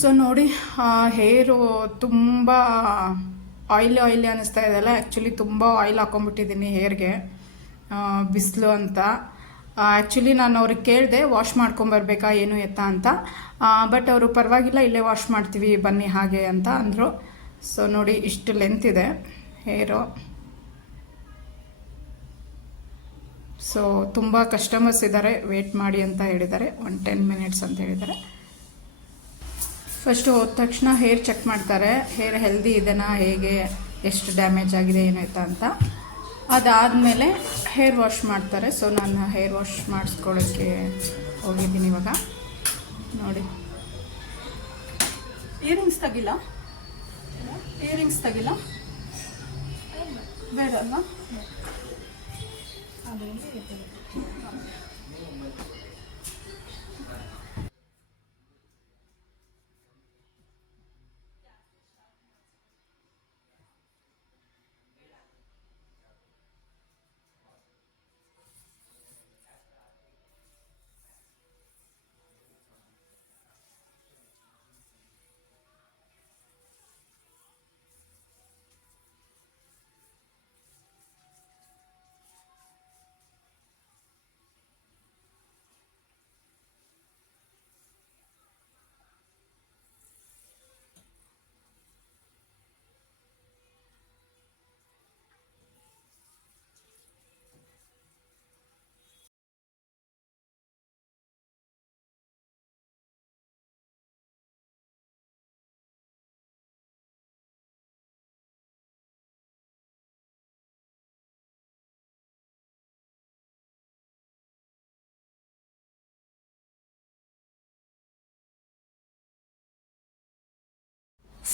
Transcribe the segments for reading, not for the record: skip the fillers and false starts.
So ನೋಡಿ, ಹೇರು ತುಂಬ oily ಅನ್ನಿಸ್ತಾ ಇದೆಯಲ್ಲ. ಆ್ಯಕ್ಚುಲಿ ತುಂಬ ಆಯಿಲ್ ಹಾಕೊಂಡ್ಬಿಟ್ಟಿದ್ದೀನಿ ಹೇರ್ಗೆ, ಬಿಸಿಲು ಅಂತ. ಆ್ಯಕ್ಚುಲಿ ನಾನು ಅವ್ರಿಗೆ ಕೇಳಿದೆ ವಾಶ್ ಮಾಡ್ಕೊಂಬರ್ಬೇಕಾ ಏನು ಎತ್ತ ಅಂತ. ಬಟ್ ಅವರು ಪರವಾಗಿಲ್ಲ, ಇಲ್ಲೇ ವಾಶ್ ಮಾಡ್ತೀವಿ ಬನ್ನಿ ಹಾಗೆ ಅಂತ ಅಂದರು. ಸೊ ನೋಡಿ, ಇಷ್ಟು ಲೆಂತ್ ಇದೆ ಹೇರು. ಸೊ ತುಂಬ ಕಸ್ಟಮರ್ಸ್ ಇದ್ದಾರೆ, ವೇಟ್ ಮಾಡಿ ಅಂತ ಹೇಳಿದ್ದಾರೆ. 10 ಮಿನಿಟ್ಸ್ ಅಂತ ಹೇಳಿದ್ದಾರೆ. ಫಸ್ಟು ಹೋದ ತಕ್ಷಣ ಹೇರ್ ಚೆಕ್ ಮಾಡ್ತಾರೆ, ಹೇರ್ ಹೆಲ್ದಿ ಇದೆನಾ, ಹೇಗೆ, ಎಷ್ಟು ಡ್ಯಾಮೇಜ್ ಆಗಿದೆ ಏನಾಯ್ತಾ ಅಂತ. ಅದಾದಮೇಲೆ ಹೇರ್ ವಾಶ್ ಮಾಡ್ತಾರೆ. ಸೊ ನಾನು ಹೇರ್ ವಾಶ್ ಮಾಡಿಸ್ಕೊಳ್ಳೋಕ್ಕೆ ಹೋಗಿದ್ದೀನಿ ಇವಾಗ. ನೋಡಿ, ಇಯರಿಂಗ್ಸ್ ತೆಗಿಲ್ಲ, ಇಯರಿಂಗ್ಸ್ ತೆಗಿಲ್ಲ, ಬೇಡ ಅಲ್ವಾ?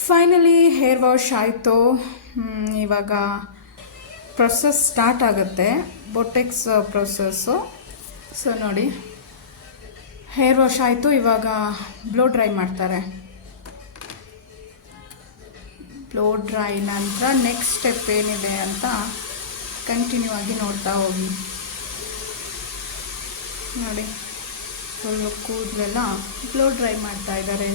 ಫೈನಲಿ ಹೇರ್ ವಾಶ್ ಆಯಿತು. ಇವಾಗ ಪ್ರೊಸೆಸ್ ಸ್ಟಾರ್ಟ್ ಆಗುತ್ತೆ, ಬೊಟೆಕ್ಸ್ ಪ್ರೊಸೆಸ್ಸು. ಸೊ ನೋಡಿ, ಹೇರ್ ವಾಶ್ ಆಯಿತು. ಇವಾಗ ಬ್ಲೋ ಡ್ರೈ ಮಾಡ್ತಾರೆ. ಬ್ಲೋ ಡ್ರೈ ನಂತರ ನೆಕ್ಸ್ಟ್ ಸ್ಟೆಪ್ ಏನಿದೆ ಅಂತ ಕಂಟಿನ್ಯೂ ಆಗಿ ನೋಡ್ತಾ ಹೋಗಿ. ನೋಡಿ, ಫುಲ್ಲು ಕೂದಲೆಲ್ಲ ಬ್ಲೋ ಡ್ರೈ ಮಾಡ್ತಾ ಇದ್ದಾರೆ.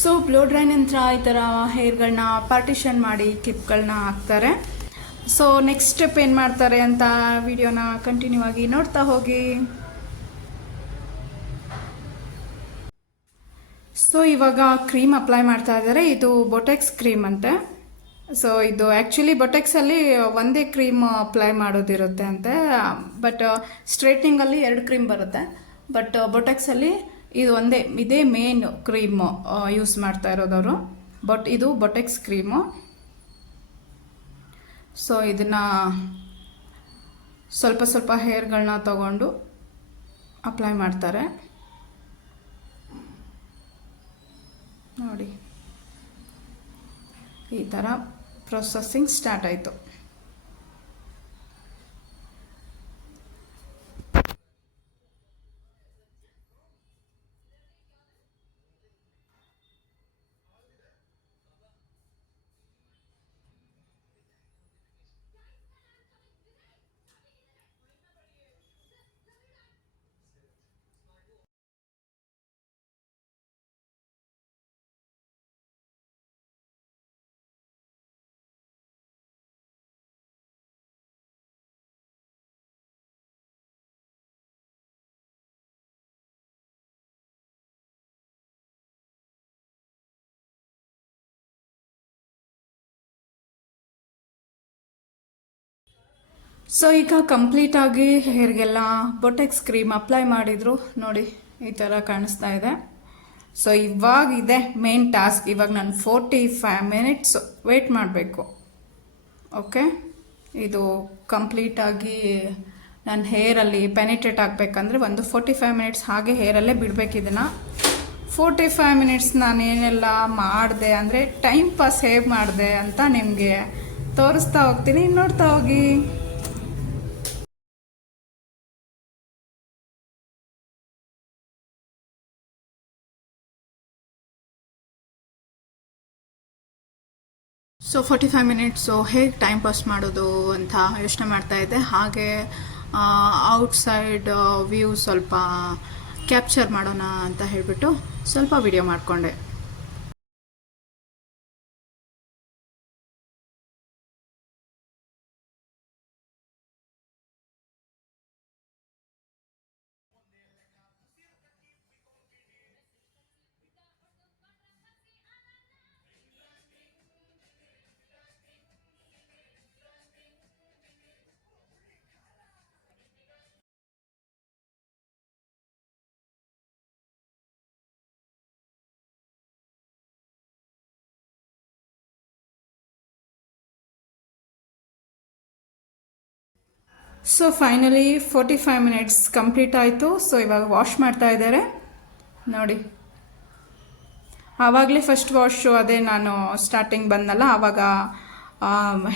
ಸೊ ಬ್ಲೋ ಡ್ರೈ ನಂತರ ಈ ಥರ ಹೇರ್ಗಳನ್ನ ಪಾರ್ಟಿಷನ್ ಮಾಡಿ ಕ್ಲಿಪ್ಗಳನ್ನ ಹಾಕ್ತಾರೆ. ಸೊ ನೆಕ್ಸ್ಟ್ ಸ್ಟೆಪ್ ಏನು ಮಾಡ್ತಾರೆ ಅಂತ ವಿಡಿಯೋನ ಕಂಟಿನ್ಯೂ ಆಗಿ ನೋಡ್ತಾ ಹೋಗಿ. ಸೊ ಇವಾಗ ಕ್ರೀಮ್ ಅಪ್ಲೈ ಮಾಡ್ತಾ ಇದ್ದಾರೆ. ಇದು ಬೊಟೆಕ್ಸ್ ಕ್ರೀಮ್ ಅಂತೆ. ಸೊ ಇದು ಆ್ಯಕ್ಚುಲಿ ಬೊಟೆಕ್ಸಲ್ಲಿ ಒಂದೇ ಕ್ರೀಮ್ ಅಪ್ಲೈ ಮಾಡೋದಿರುತ್ತೆ ಅಂತೆ. ಬಟ್ ಸ್ಟ್ರೈಟ್ನಿಂಗಲ್ಲಿ 2 ಕ್ರೀಮ್ ಬರುತ್ತೆ. ಬಟ್ ಬೊಟೆಕ್ಸಲ್ಲಿ ಇದು ಇದೇ ಮೇನ್ ಕ್ರೀಮು ಯೂಸ್ ಮಾಡ್ತಾ ಇರೋದವರು. ಬಟ್ ಇದು ಬೊಟೆಕ್ಸ್ ಕ್ರೀಮು. ಸೊ ಇದನ್ನು ಸ್ವಲ್ಪ ಸ್ವಲ್ಪ ಹೇರ್ಗಳನ್ನ ತಗೊಂಡು ಅಪ್ಲೈ ಮಾಡ್ತಾರೆ. ನೋಡಿ, ಈ ಥರ ಪ್ರೊಸೆಸಿಂಗ್ ಸ್ಟಾರ್ಟ್ ಆಯಿತು. ಸೊ ಈಗ ಕಂಪ್ಲೀಟಾಗಿ ಹೇರ್ಗೆಲ್ಲ ಬೊಟೆಕ್ಸ್ ಕ್ರೀಮ್ ಅಪ್ಲೈ ಮಾಡಿದ್ರು. ನೋಡಿ, ಈ ಥರ ಕಾಣಿಸ್ತಾ ಇದೆ. ಸೊ ಇವಾಗ ಇದೆ ಮೇನ್ ಟಾಸ್ಕ್. ಇವಾಗ ನಾನು 45 ಮಿನಿಟ್ಸ್ ವೆಯ್ಟ್ ಮಾಡಬೇಕು. ಓಕೆ, ಇದು ಕಂಪ್ಲೀಟಾಗಿ ನನ್ನ ಹೇರಲ್ಲಿ ಪೆನಿಟ್ರೇಟ್ ಆಗಬೇಕಂದ್ರೆ ಒಂದು 45 ಮಿನಿಟ್ಸ್ ಹಾಗೆ ಹೇರಲ್ಲೇ ಬಿಡಬೇಕು. ಇದನ್ನು 45 ಮಿನಿಟ್ಸ್ ನಾನೇನೆಲ್ಲ ಮಾಡಿದೆ ಅಂದರೆ ಟೈಮ್ ಪಾಸ್ ಹೇಗೆ ಮಾಡಿದೆ ಅಂತ ನಿಮಗೆ ತೋರಿಸ್ತಾ ಹೋಗ್ತೀನಿ, ನೋಡ್ತಾ ಹೋಗಿ. ಸೊ 45 ಮಿನಿಟ್ಸು ಹೇಗೆ ಟೈಮ್ ಪಾಸ್ ಮಾಡೋದು ಅಂತ ಯೋಚನೆ ಮಾಡ್ತಾಯಿದ್ದೆ. ಹಾಗೆ ಔಟ್ಸೈಡ್ ವ್ಯೂ ಸ್ವಲ್ಪ ಕ್ಯಾಪ್ಚರ್ ಮಾಡೋಣ ಅಂತ ಹೇಳಿಬಿಟ್ಟು ಸ್ವಲ್ಪ ವಿಡಿಯೋ ಮಾಡಿಕೊಂಡೆ. ಸೊ ಫೈನಲಿ 45 ಮಿನಿಟ್ಸ್ ಕಂಪ್ಲೀಟ್ ಆಯಿತು. ಸೊ ಇವಾಗ ವಾಶ್ ಮಾಡ್ತಾ ಇದ್ದಾರೆ ನೋಡಿ. ಆವಾಗಲೇ ಫಸ್ಟ್ ವಾಶು ಅದೇ ನಾನು ಸ್ಟಾರ್ಟಿಂಗ್ ಬಂದಲ್ಲ ಆವಾಗ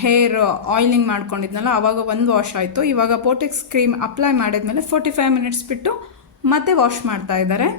ಹೇರ್ ಆಯಿಲಿಂಗ್ ಮಾಡ್ಕೊಂಡಿದ್ನಲ್ಲ ಆವಾಗ ಒಂದು ವಾಶ್ ಆಯಿತು. ಇವಾಗ ಬೋಟೆಕ್ಸ್ ಕ್ರೀಮ್ ಅಪ್ಲೈ ಮಾಡಿದ್ಮೇಲೆ 45 ಮಿನಿಟ್ಸ್ ಬಿಟ್ಟು ಮತ್ತೆ ವಾಶ್ ಮಾಡ್ತಾ ಇದ್ದಾರೆ.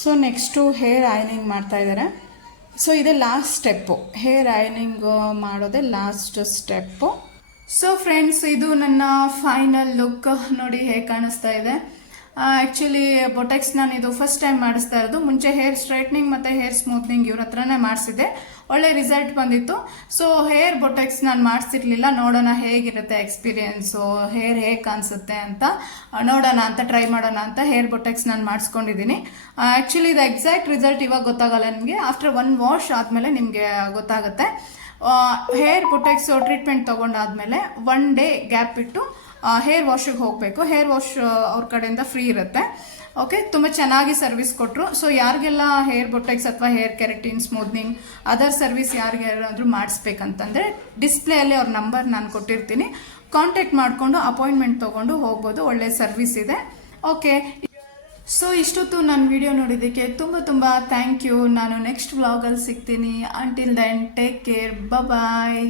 ಸೊ ನೆಕ್ಸ್ಟು ಹೇರ್ ಐನಿಂಗ್ ಮಾಡ್ತಾ ಇದ್ದಾರೆ. ಸೊ ಇದೇ ಲಾಸ್ಟ್ ಸ್ಟೆಪ್ಪು, ಹೇರ್ ಐನಿಂಗ್ ಮಾಡೋದೇ ಲಾಸ್ಟ್ ಸ್ಟೆಪ್ಪು. ಸೊ ಫ್ರೆಂಡ್ಸ್, ಇದು ನನ್ನ ಫೈನಲ್ ಲುಕ್. ನೋಡಿ ಹೇಗೆ ಕಾಣಿಸ್ತಾ ಇದೆ. ಆ್ಯಕ್ಚುಲಿ ಬೊಟೆಕ್ಸ್ ನಾನು ಇದು ಫಸ್ಟ್ ಟೈಮ್ ಮಾಡಿಸ್ತಾ ಇರೋದು. ಮುಂಚೆ ಹೇರ್ ಸ್ಟ್ರೈಟ್ನಿಂಗ್ ಮತ್ತು ಹೇರ್ ಸ್ಮೂತ್ನಿಂಗ್ ಇವ್ರ ಹತ್ರನೇ ಮಾಡಿಸಿದ್ದೆ, ಒಳ್ಳೆ ರಿಸಲ್ಟ್ ಬಂದಿತ್ತು. ಸೊ ಹೇರ್ ಬೊಟೆಕ್ಸ್ ನಾನು ಮಾಡಿಸಿರ್ಲಿಲ್ಲ, ನೋಡೋಣ ಹೇಗಿರುತ್ತೆ ಎಕ್ಸ್ಪೀರಿಯೆನ್ಸು, ಹೇರ್ ಹೇಗೆ ಕಾಣಿಸುತ್ತೆ ಅಂತ ನೋಡೋಣ ಅಂತ, ಟ್ರೈ ಮಾಡೋಣ ಅಂತ ಹೇರ್ ಬೊಟೆಕ್ಸ್ ನಾನು ಮಾಡಿಸ್ಕೊಂಡಿದ್ದೀನಿ. ಆ್ಯಕ್ಚುಲಿ ಇದು ಎಕ್ಸಾಕ್ಟ್ ರಿಸಲ್ಟ್ ಇವಾಗ ಗೊತ್ತಾಗಲ್ಲ ನಿಮಗೆ, ಆಫ್ಟರ್ 1 ವಾಶ್ ಆದಮೇಲೆ ನಿಮಗೆ ಗೊತ್ತಾಗುತ್ತೆ. ಹೇರ್ ಬೊಟೆಕ್ಸ್ ಟ್ರೀಟ್ಮೆಂಟ್ ತೊಗೊಂಡಾದ್ಮೇಲೆ 1 ಡೇ ಗ್ಯಾಪ್ ಬಿಟ್ಟು ಹೇರ್ ವಾಶಿಗೆ ಹೋಗಬೇಕು. ಹೇರ್ ವಾಶ್ ಅವ್ರ ಕಡೆಯಿಂದ ಫ್ರೀ ಇರುತ್ತೆ. ಓಕೆ, ತುಂಬ ಚೆನ್ನಾಗಿ ಸರ್ವಿಸ್ ಕೊಟ್ಟರು. ಸೊ ಯಾರಿಗೆಲ್ಲ ಹೇರ್ ಬೊಟೆಕ್ಸ್ ಅಥವಾ hair keratin smoothening other service ಯಾರಿಗಾದ್ರೂ ಮಾಡಿಸ್ಬೇಕಂತಂದರೆ ಡಿಸ್ಪ್ಲೇಯಲ್ಲಿ ಅವ್ರ ನಂಬರ್ ನಾನು ಕೊಟ್ಟಿರ್ತೀನಿ, ಕಾಂಟ್ಯಾಕ್ಟ್ ಮಾಡಿಕೊಂಡು ಅಪಾಯಿಂಟ್ಮೆಂಟ್ ತೊಗೊಂಡು ಹೋಗ್ಬೋದು. ಒಳ್ಳೆ ಸರ್ವಿಸ್ ಇದೆ. ಓಕೆ, ಸೊ ಇಷ್ಟೊತ್ತು ನನ್ನ ವಿಡಿಯೋ ನೋಡಿದ್ದಕ್ಕೆ ತುಂಬ ಥ್ಯಾಂಕ್ ಯು. ನಾನು ನೆಕ್ಸ್ಟ್ ವ್ಲಾಗಲ್ಲಿ ಸಿಗ್ತೀನಿ. ಅಂಟಿಲ್ ದೆನ್ ಟೇಕ್ ಕೇರ್, ಬಾಯ್.